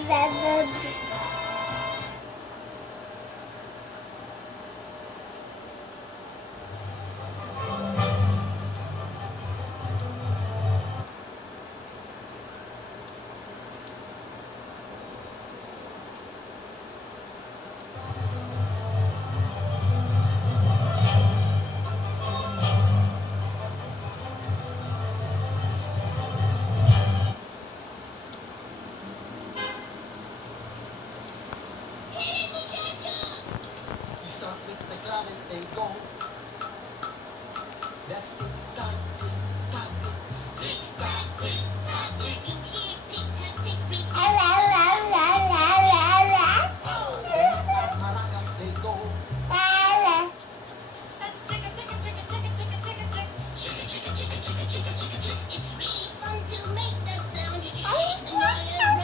Start with the claves, they go. That's tick tock, tick tock, tick tock, tick tock, tick. You hear tick tock, tick tock. Oh, at maracas they go. Let's tick a tick a tick a tick a tick a tick a tick. Chicka chicka chicka chicka chicka chicka chick. It's really fun to make that sound. You can shake the night around.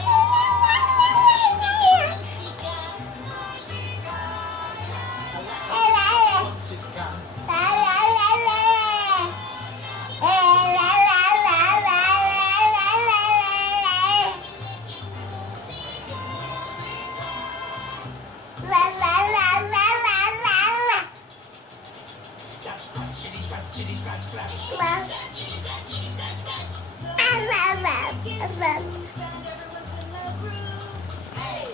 Chitty scratch scratch. Chitty scratch chitty scratch scratch. Hey.